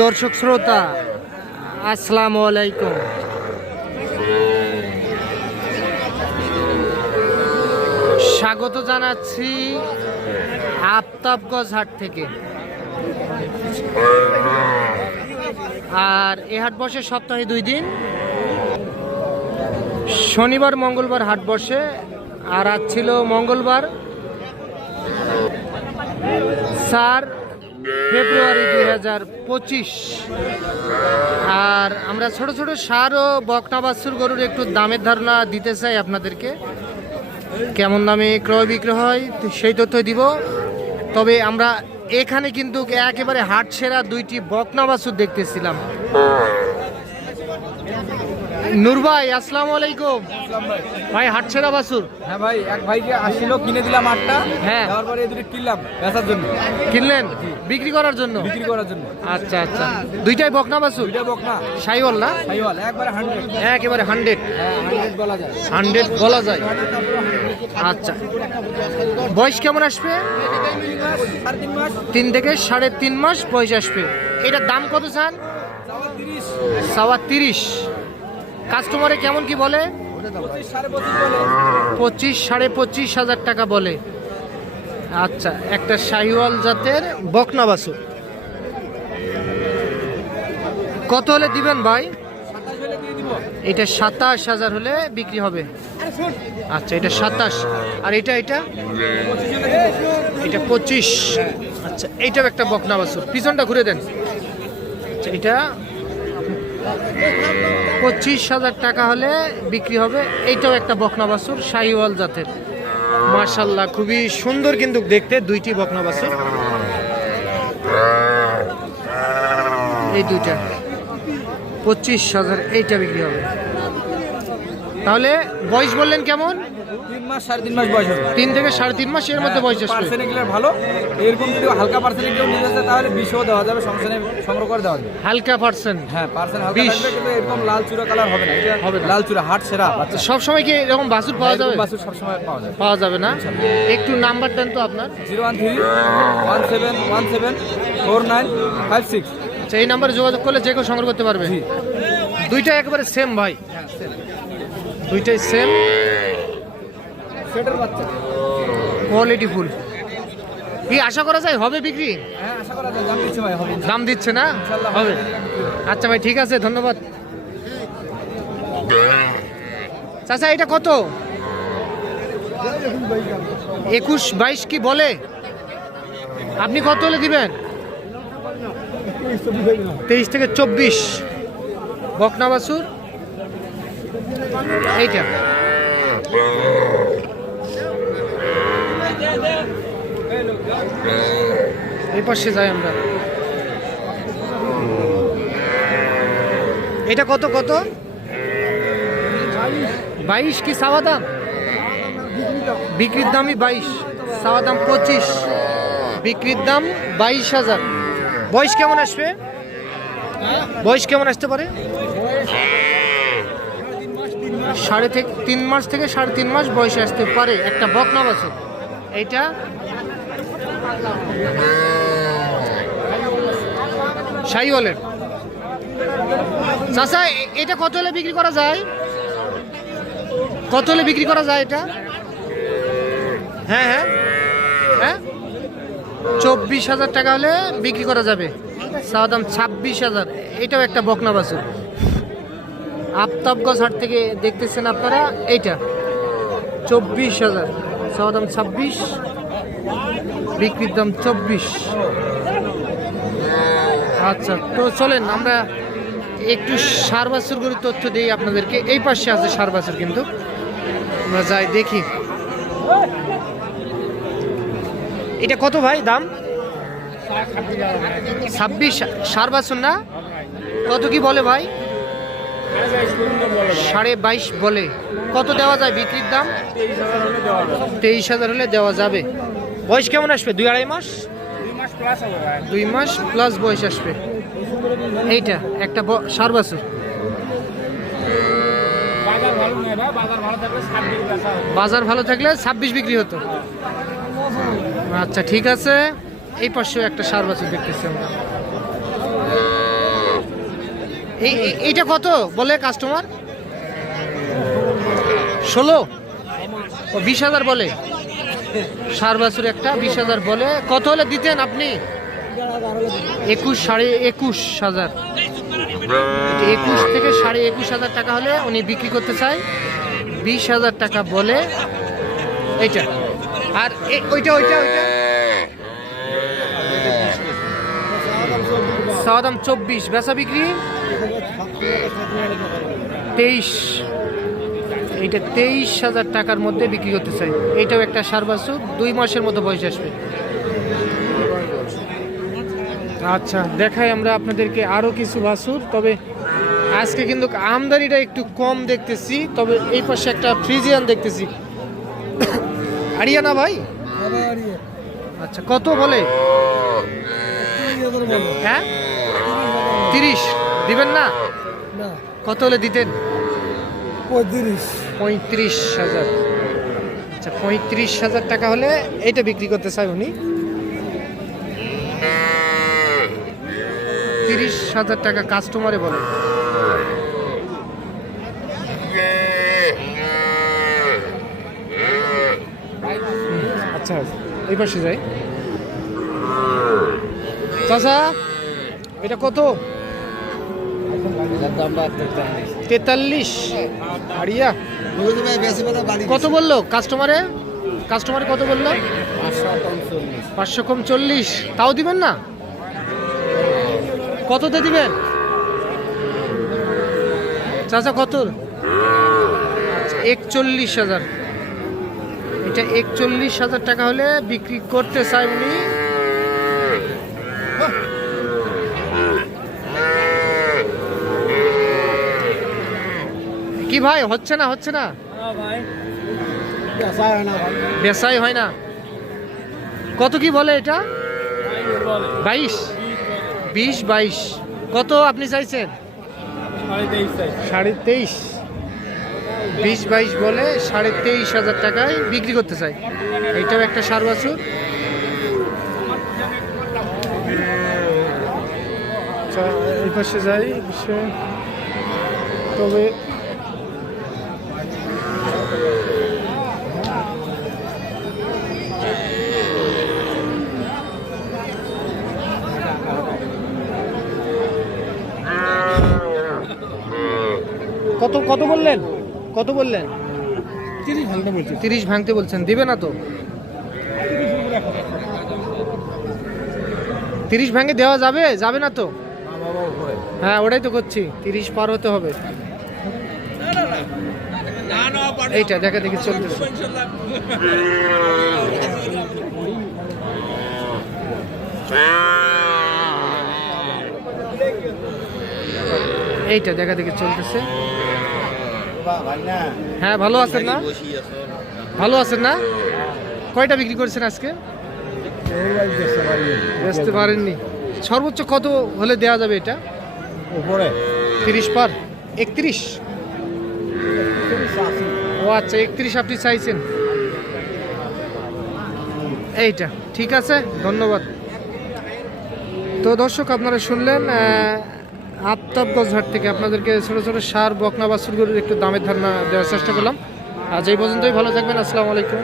দর্শক শ্রোতা, আসসালামু আলাইকুম। স্বাগত জানাচ্ছি আফতাবগঞ্জ হাট থেকে। আর এ হাট বসে সপ্তাহে দুই দিন। শনিবার, মঙ্গলবার হাট বসে, আর আজ ছিল মঙ্গলবার। চার ফেব্রুয়ারি দুই হাজার পঁচিশ। আর আমরা ছোট ছোট সার ও বকনা বাছুর গরুর একটু দামের ধারণা দিতে চাই আপনাদেরকে। কেমন দামে ক্রয় বিক্রয় হয় সেই তথ্য দিব। তবে আমরা এখানে কিন্তু একেবারে হাট সেরা দুইটি বকনা বাছুর দেখতেছিলাম। নূর ভাই আসসালামু আলাইকুম। ভাই হাট সেরা বাছুর হ্যাঁ ভাই এক ভাইকে আসছিল কিনে দিলাম আটটা। হ্যাঁ। দেওয়ার পরে এই দুটো কিনলাম বেচার জন্য। কিনলেন? বিক্রি করার জন্য? বিক্রি করার জন্য। আচ্ছা আচ্ছা। দুইটাই বকনা বাছুর দুইটা বক না সাইওয়াল না? ভাইওয়াল একবারে হান্ড্রেড একেবারে হান্ড্রেড হ্যাঁ হান্ড্রেড বলা যায়। হান্ড্রেড বলা যায়। আচ্ছা। বয়স কেমন আসবে? তিন থেকে সাড়ে তিন মাস বয়স আসবে। এটার দাম কত চান? সাওয়া তিরিশ। কাস্টমারে কেমন কি বলে? পঁচিশ সাড়ে পঁচিশ হাজার টাকা বলে। আচ্ছা একটা শাহিওয়াল জাতের বকনা বাছুর। কত হলে দিবেন ভাই? এটা সাতাশ হাজার হলে বিক্রি হবে। আচ্ছা এটা সাতাশ। আর এটা এটা? এটা পঁচিশ। আচ্ছা এইটাও একটা বকনা বাছুর। পিছনটা ঘুরে দেন। আচ্ছা এটা পঁচিশ হাজার টাকা হলে বিক্রি হবে। এইটাও একটা বকনা বাছুর, শাহিওয়াল জাতের। মার্শাল্লাহ খুবই সুন্দর কিন্তু দেখতে, দুইটি বকনা বাছুর। এই দুইটা। পঁচিশ হাজার, এইটা বিক্রি হবে। তাহলে বয়স বললেন কেমন? তিন মাস সাড়ে তিন মাস বয়স হবে তিন থেকে সাড়ে তিন মাস এর মধ্যে বয়স আসবে পার্সেন্ট ভালো। এরকম যদি হালকা পার্সেন্ট কেউ নিয়ে যাচ্ছে তাহলে বিশও দেওয়া যাবে সংসারে সংগ্রহ করে দেওয়া যাবে। হালকা পার্সেন্ট হ্যাঁ পার্সেন্ট হালকা থাকবে কিন্তু এরকম লাল চূড়া কালার হবে না। এটা হবে লাল চূড়া হাট সেরা বাচ্চা। সব সময় কি এরকম বাছুর পাওয়া যাবে? বাসুর সবসময় পাওয়া যায় পাওয়া যাবে না? একটু নাম্বার দেন তো আপনার। Zero one three one seven one seven four nine five six. আচ্ছা এই নাম্বারে যোগাযোগ করলে যে কেউ সংগ্রহ করতে পারবে। দুইটা একবারে সেম ভাই। দুইটাই সেম কোয়ালিটি ফুল কি আশা করা যায়? হবে বিক্রি? হ্যাঁ আশা করা যায়। জান দিচ্ছে ভাই হবে। দাম দিচ্ছে না? হবে। আচ্ছা ভাই ঠিক আছে ধন্যবাদ। চাচা এটা কত? একুশ বাইশ কি বলে? আপনি কত হলে দিবেন? তেইশ থেকে চব্বিশ। বকনা বাছুর? এইটা। এই পাশে যাই আমরা। এটা কত কত? বাইশ কি সাওয়া দাম বিক্রির দামই বাইশ। সাওয়া দাম পঁচিশ। বিক্রির দাম বাইশ হাজার। বয়স কেমন আসবে? বয়স কেমন আসতে পারে? সাড়ে থেকে তিন মাস থেকে সাড়ে তিন মাস বয়সে আসতে পারে। একটা বকনা বাছুর এইটা শাহিওয়ালের। এ- এটা কত হলে বিক্রি করা যায়? কত হলে বিক্রি করা যায় এটা? হ্যাঁ হ্যাঁ। হ্যাঁ? চব্বিশ হাজার টাকা হলে বিক্রি করা যাবে। চাওয়া দাম ছাব্বিশ হাজার। এটাও একটা বকনা বাছুর। আফতাবগঞ্জ হাট থেকে দেখতেছেন আপনারা, এইটা। চব্বিশ হাজার। চাওয়া দাম ছাব্বিশ, বিক্রির দাম চব্বিশ। আচ্ছা তো চলেন, আমরা একটু সার গরুর তথ্য দিই আপনাদেরকে। এই পাশে আছে সার বাছুর কিন্তু। আমরা যাই দেখি। এটা কত ভাই দাম? ছাব্বিশ, সার বাছুর না? কত কি বলে ভাই? সাড়ে বাইশ বলে। কত দেওয়া যায় বিক্রির দাম? তেইশ হাজার হলে দেওয়া যাবে। বয়স কেমন আসবে? দুই আড়াই মাস? দুই মাস প্লাস বয়স আসবে। এইটা, একটা ব- ষাট বছর। বাজার ভালো থাকলে ছাব্বিশ বিক্রি হতো। আচ্ছা ঠিক আছে। এই পাশেও একটা সার বছর দেখতেছি আমরা। এইটা কত বলে কাস্টমার ষোলো? ও, বিশ হাজার বলে। সার বাছুর একটা, বিশ হাজার বলে। কত হলে দিতেন আপনি? একুশ, সাড়ে একুশ হাজার। একুশ থেকে সাড়ে একুশ হাজার টাকা হলে উনি বিক্রি করতে চায়। বিশ হাজার টাকা বলে। এইটা। আর ওইটা ওইটা ওইটা? সাদাম চব্বিশ। বেচা বিক্রি? তেইশ, এইটা তেইশ হাজার টাকার মধ্যে বিক্রি করতে চাই। এইটাও একটা সার বাছুর, দুই মাসের মতো বয়স আসবে। আচ্ছা দেখাই আমরা আপনাদেরকে আরও কিছু বাছুর, তবে আজকে কিন্তু আমদানিটা একটু কম দেখতেছি, তবে এই পাশে একটা ফ্রিজিয়ান দেখতেছি। আরিয়ানা ভাই? আচ্ছা কত বলে? হ্যাঁ? তিরিশ। দিবেন না? কত হলে দিতেন? পঁয়ত্রিশ। পঁয়ত্রিশ হাজার। আচ্ছা পঁয়ত্রিশ হাজার টাকা হলে এটা বিক্রি করতে চাই উনি। তিরিশ হাজার টাকা কাস্টমারে বলে আচ্ছা এই পাশে যাই। চাচা এটা কত? তেতাল্লিশ। আড়িয়া কত বলল? কাস্টমারে কাস্টমারে কত বলল? পাঁচশো কম চল্লিশ তাও দিবেন না? কততে দিবেন? চাচা, কত? আচ্ছা একচল্লিশ হাজার। এটা একচল্লিশ হাজার টাকা হলে বিক্রি করতে চাই উনি। কি ভাই? হচ্ছে না হচ্ছে না? বেসাই হয় না। কত কি বলে এটা? বাইশ। বিশ, বাইশ। কত আপনি চাইছেন? সাড়ে তেইশ। বিশ, বাইশ বলে সাড়ে তেইশ হাজার টাকায় বিক্রি করতে চাই। এইটাও একটা সার বাছুর। এই পাশে যাই তবে কত কত বললেন? কত বললেন? তিরিশ ভাঙতে বলছি। তিরিশ ভাঙতে বলছেন দিবে না তো? তিরিশ ভাঙে দেওয়া যাবে? যাবে না তো? হ্যাঁ ওটাই তো করছি তিরিশ পার হতে হবে। এইটা দেখা দেখি চলতেছে। এইটা দেখা দেখি চলতেছে। হ্যাঁ ভালো আছেন না? ভালো আছেন না? কয়টা বিক্রি করেছেন আজকে? বেচতে পারেননি। সর্বোচ্চ কত হলে দেওয়া যাবে এটা? উপরে। তিরিশ পার? একত্রিশ? ও আচ্ছা একত্রিশ আপনি চাইছেন। এইটা ঠিক আছে ধন্যবাদ। তো দর্শক আপনারা শুনলেন আফতাবগঞ্জ হাট থেকে আপনাদেরকে ছোট ছোট সার, বকনা বাছুর গরুর একটু দামের ধারণা দেওয়ার চেষ্টা করলাম। আজ এই পর্যন্তই, ভালো থাকবেন, আসসালামু আলাইকুম।